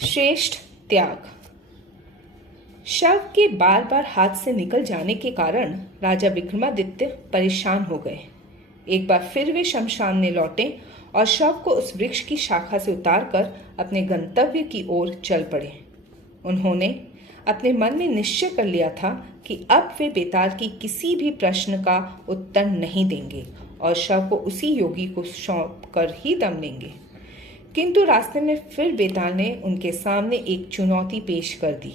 श्रेष्ठ त्याग। शव के बार बार हाथ से निकल जाने के कारण राजा विक्रमादित्य परेशान हो गए। एक बार फिर वे शमशान में लौटे और शव को उस वृक्ष की शाखा से उतारकर अपने गंतव्य की ओर चल पड़े। उन्होंने अपने मन में निश्चय कर लिया था कि अब वे बेताल की किसी भी प्रश्न का उत्तर नहीं देंगे और शव को उसी योगी को सौंप कर ही दम लेंगे। किंतु रास्ते में फिर बेताल ने उनके सामने एक चुनौती पेश कर दी।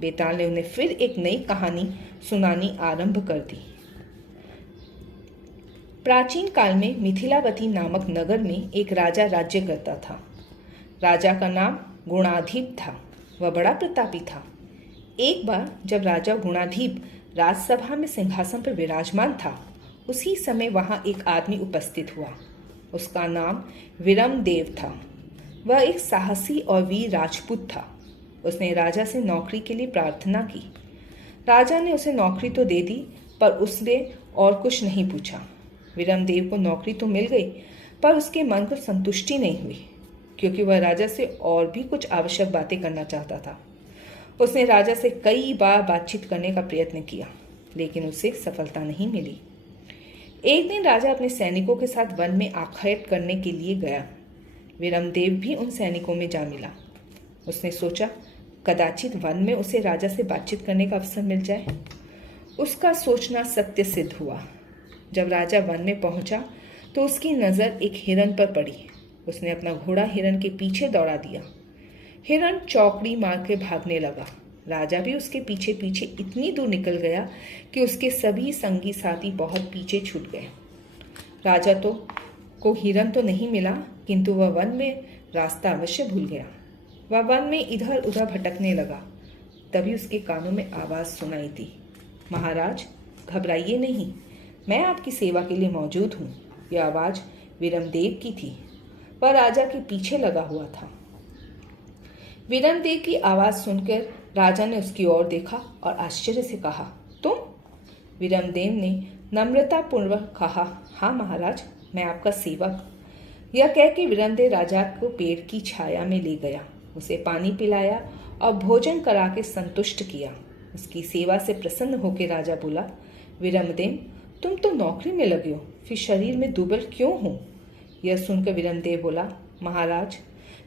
बेताल ने उन्हें फिर एक नई कहानी सुनानी आरंभ कर दी। प्राचीन काल में मिथिलावती नामक नगर में एक राजा राज्य करता था। राजा का नाम गुणाधिप था। वह बड़ा प्रतापी था। एक बार जब राजा गुणाधिप राजसभा में सिंहासन पर विराजमान था, उसी समय वहां एक आदमी उपस्थित हुआ। उसका नाम विरमदेव था। वह एक साहसी और वीर राजपूत था। उसने राजा से नौकरी के लिए प्रार्थना की। राजा ने उसे नौकरी तो दे दी, पर उसने और कुछ नहीं पूछा। विरमदेव को नौकरी तो मिल गई, पर उसके मन को संतुष्टि नहीं हुई, क्योंकि वह राजा से और भी कुछ आवश्यक बातें करना चाहता था। उसने राजा से कई बार बातचीत करने का प्रयत्न किया, लेकिन उसे सफलता नहीं मिली। एक दिन राजा अपने सैनिकों के साथ वन में आखैत करने के लिए गया। विरमदेव भी उन सैनिकों में जा मिला। उसने सोचा, कदाचित वन में उसे राजा से बातचीत करने का अवसर मिल जाए। उसका सोचना सत्य सिद्ध हुआ। जब राजा वन में पहुंचा तो उसकी नज़र एक हिरन पर पड़ी। उसने अपना घोड़ा हिरन के पीछे दौड़ा दिया। हिरन चौकड़ी मार के भागने लगा। राजा भी उसके पीछे पीछे इतनी दूर निकल गया कि उसके सभी संगी साथी बहुत पीछे छूट गए। राजा को हिरन तो नहीं मिला, किंतु वह वन में रास्ता अवश्य भूल गया। वह वन में इधर उधर भटकने लगा। तभी उसके कानों में आवाज़ सुनाई दी, महाराज, घबराइए नहीं, मैं आपकी सेवा के लिए मौजूद हूँ। यह आवाज़ विरमदेव की थी। वह राजा के पीछे लगा हुआ था। विरमदेव की आवाज़ सुनकर राजा ने उसकी ओर देखा और आश्चर्य से कहा, तुम? विरमदेव ने नम्रतापूर्वक कहा, हाँ महाराज, मैं आपका सेवक। यह कह के विरमदेव राजा को पेड़ की छाया में ले गया। उसे पानी पिलाया और भोजन करा के संतुष्ट किया। उसकी सेवा से प्रसन्न होकर राजा बोला, विरमदेव, तुम तो नौकरी में लगे हो, फिर शरीर में दुर्बल क्यों हो? यह सुनकर विरमदेव बोला, महाराज,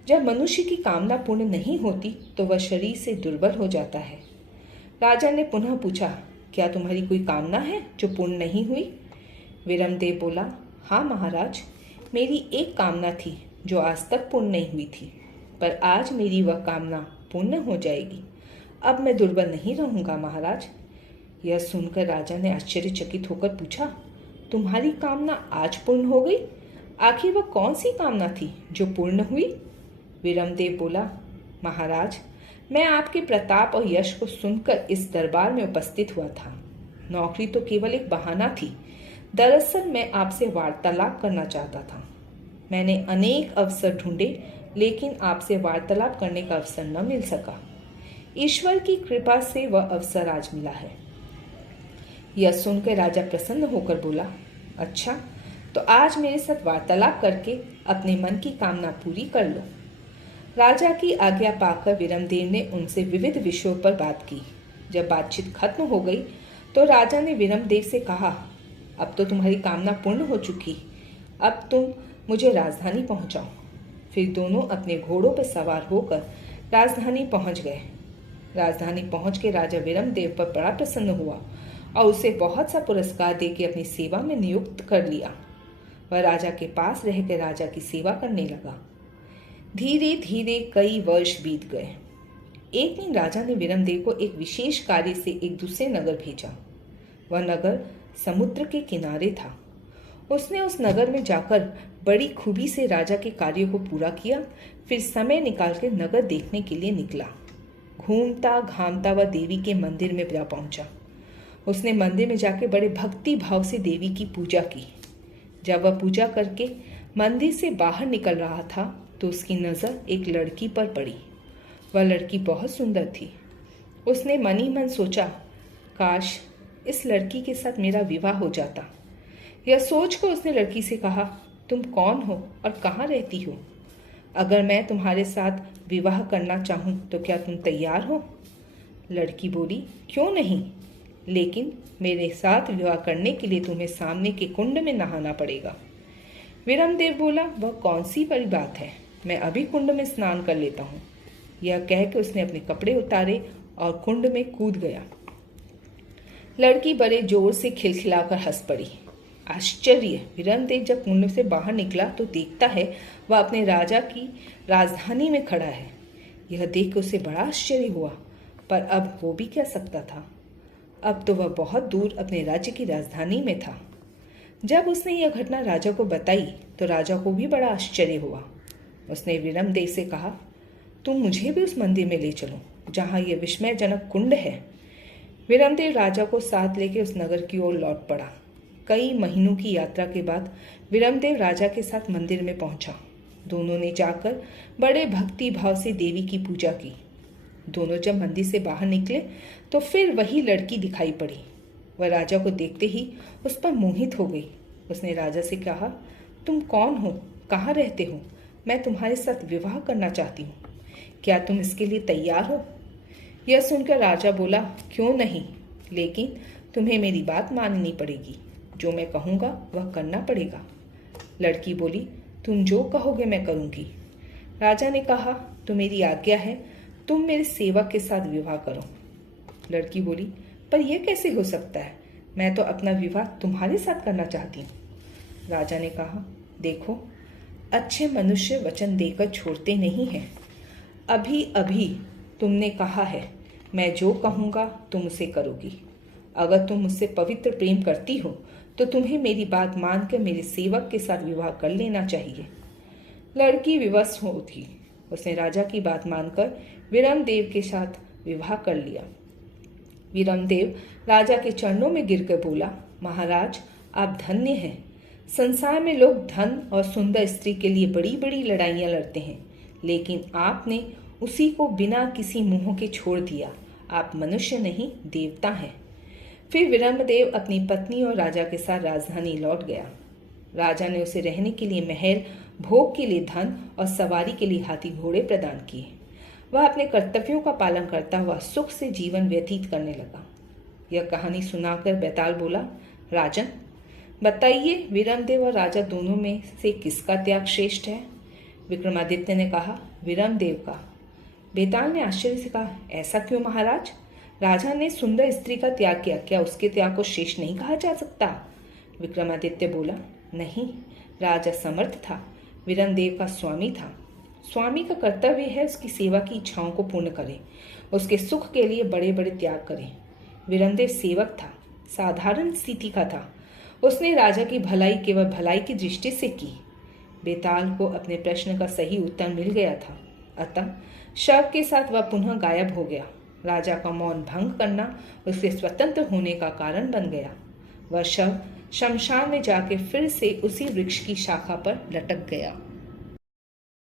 जब मनुष्य की कामना पूर्ण नहीं होती तो वह शरीर से दुर्बल हो जाता है। राजा ने पुनः पूछा, क्या तुम्हारी कोई कामना है जो पूर्ण नहीं हुई? विरमदेव बोला, हाँ महाराज, मेरी एक कामना थी जो आज तक पूर्ण नहीं हुई थी, पर आज मेरी वह कामना पूर्ण हो जाएगी। अब मैं दुर्बल नहीं रहूँगा महाराज। यह सुनकर राजा ने आश्चर्यचकित होकर पूछा, तुम्हारी कामना आज पूर्ण हो गई? आखिर वह कौन सी कामना थी जो पूर्ण हुई? विरमदेव बोला, महाराज, मैं आपके प्रताप और यश को सुनकर इस दरबार में उपस्थित हुआ था। नौकरी तो केवल एक बहाना थी। दरअसल मैं आपसे वार्तालाप करना चाहता था। मैंने अनेक अवसर ढूंढे, लेकिन आपसे वार्तालाप करने का अवसर न मिल सका। ईश्वर की कृपा से वह अवसर आज मिला है। यह सुनकर राजा प्रसन्न होकर बोला, अच्छा, तो आज मेरे साथ वार्तालाप करके अपने मन की कामना पूरी कर लो। राजा की आज्ञा पाकर विरमदेव ने उनसे विविध विषयों पर बात की। जब बातचीत खत्म हो गई तो राजा ने विरमदेव से कहा, अब तो तुम्हारी कामना पूर्ण हो चुकी, अब तुम मुझे राजधानी पहुंचाओ। फिर दोनों अपने घोड़ों पर सवार होकर राजधानी पहुंच गए। राजधानी पहुंच के राजा विरमदेव पर बड़ा प्रसन्न हुआ और उसे बहुत सा पुरस्कार देकर अपनी सेवा में नियुक्त कर लिया। वह राजा के पास रहकर राजा की सेवा करने लगा। धीरे धीरे कई वर्ष बीत गए। एक दिन राजा ने विरमदेव को एक विशेष कार्य से एक दूसरे नगर भेजा। वह नगर समुद्र के किनारे था। उसने उस नगर में जाकर बड़ी खूबी से राजा के कार्यों को पूरा किया। फिर समय निकालकर नगर देखने के लिए निकला। घूमता घामता वह देवी के मंदिर में जा पहुंचा। उसने मंदिर में जाकर बड़े भक्ति भाव से देवी की पूजा की। जब वह पूजा करके मंदिर से बाहर निकल रहा था तो उसकी नज़र एक लड़की पर पड़ी। वह लड़की बहुत सुंदर थी। उसने मन ही मन सोचा, काश इस लड़की के साथ मेरा विवाह हो जाता। यह सोचकर उसने लड़की से कहा, तुम कौन हो और कहाँ रहती हो? अगर मैं तुम्हारे साथ विवाह करना चाहूँ तो क्या तुम तैयार हो? लड़की बोली, क्यों नहीं, लेकिन मेरे साथ विवाह करने के लिए तुम्हें सामने के कुंड में नहाना पड़ेगा। विरमदेव बोला, वह कौन सी बड़ी बात है, मैं अभी कुंड में स्नान कर लेता हूँ। यह कह के उसने अपने कपड़े उतारे और कुंड में कूद गया। लड़की बड़े जोर से खिलखिलाकर हंस पड़ी। आश्चर्य! विरमदेव जब कुंड से बाहर निकला तो देखता है वह अपने राजा की राजधानी में खड़ा है। यह देख के उसे बड़ा आश्चर्य हुआ, पर अब हो भी क्या सकता था। अब तो वह बहुत दूर अपने राज्य की राजधानी में था। जब उसने यह घटना राजा को बताई तो राजा को भी बड़ा आश्चर्य हुआ। उसने विरमदेव से कहा, तुम मुझे भी उस मंदिर में ले चलो जहाँ यह विस्मयजनक कुंड है। विरमदेव राजा को साथ लेकर उस नगर की ओर लौट पड़ा। कई महीनों की यात्रा के बाद विरमदेव राजा के साथ मंदिर में पहुंचा। दोनों ने जाकर बड़े भक्ति भाव से देवी की पूजा की। दोनों जब मंदिर से बाहर निकले तो फिर वही लड़की दिखाई पड़ी। वह राजा को देखते ही उस पर मोहित हो गई। उसने राजा से कहा, तुम कौन हो, कहाँ रहते हो? मैं तुम्हारे साथ विवाह करना चाहती हूँ, क्या तुम इसके लिए तैयार हो? यह सुनकर राजा बोला, क्यों नहीं, लेकिन तुम्हें मेरी बात माननी पड़ेगी। जो मैं कहूँगा वह करना पड़ेगा। लड़की बोली, तुम जो कहोगे मैं करूँगी। राजा ने कहा, तो मेरी आज्ञा है, तुम मेरे सेवक के साथ विवाह करो। लड़की बोली, पर यह कैसे हो सकता है, मैं तो अपना विवाह तुम्हारे साथ करना चाहती हूँ। राजा ने कहा, देखो, अच्छे मनुष्य वचन देकर छोड़ते नहीं हैं। अभी अभी तुमने कहा है, मैं जो कहूँगा तुम उसे करोगी। अगर तुम मुझसे पवित्र प्रेम करती हो तो तुम्हें मेरी बात मानकर मेरे सेवक के साथ विवाह कर लेना चाहिए। लड़की विवश हो थी। उसने राजा की बात मानकर विरमदेव के साथ विवाह कर लिया। विरमदेव राजा के चरणों में गिरकर बोला, महाराज, आप धन्य हैं। संसार में लोग धन और सुंदर स्त्री के लिए बड़ी बड़ी लड़ाइयाँ लड़ते हैं, लेकिन आपने उसी को बिना किसी मोह के छोड़ दिया। आप मनुष्य नहीं, देवता हैं। फिर विरमदेव अपनी पत्नी और राजा के साथ राजधानी लौट गया। राजा ने उसे रहने के लिए महल, भोग के लिए धन और सवारी के लिए हाथी घोड़े प्रदान किए। वह अपने कर्तव्यों का पालन करता हुआ सुख से जीवन व्यतीत करने लगा। यह कहानी सुनाकर बैताल बोला, राजन, बताइए, विरमदेव और राजा दोनों में से किसका त्याग श्रेष्ठ है? विक्रमादित्य ने कहा, विरमदेव का। बेताल ने आश्चर्य से कहा, ऐसा क्यों महाराज? राजा ने सुंदर स्त्री का त्याग किया, क्या उसके त्याग को श्रेष्ठ नहीं कहा जा सकता? विक्रमादित्य बोला, नहीं, राजा समर्थ था, विरमदेव का स्वामी था। स्वामी का कर्तव्य है उसकी सेवा की इच्छाओं को पूर्ण करे, उसके सुख के लिए बड़े बड़े त्याग करे। विरमदेव सेवक था, साधारण स्थिति का था। उसने राजा की भलाई केवल भलाई की दृष्टि से की। बेताल को अपने प्रश्न का सही उत्तर मिल गया था, अतः शव के साथ वह पुनः गायब हो गया। राजा का मौन भंग करना उसके स्वतंत्र होने का कारण बन गया। वह शव शमशान में जाके फिर से उसी वृक्ष की शाखा पर लटक गया।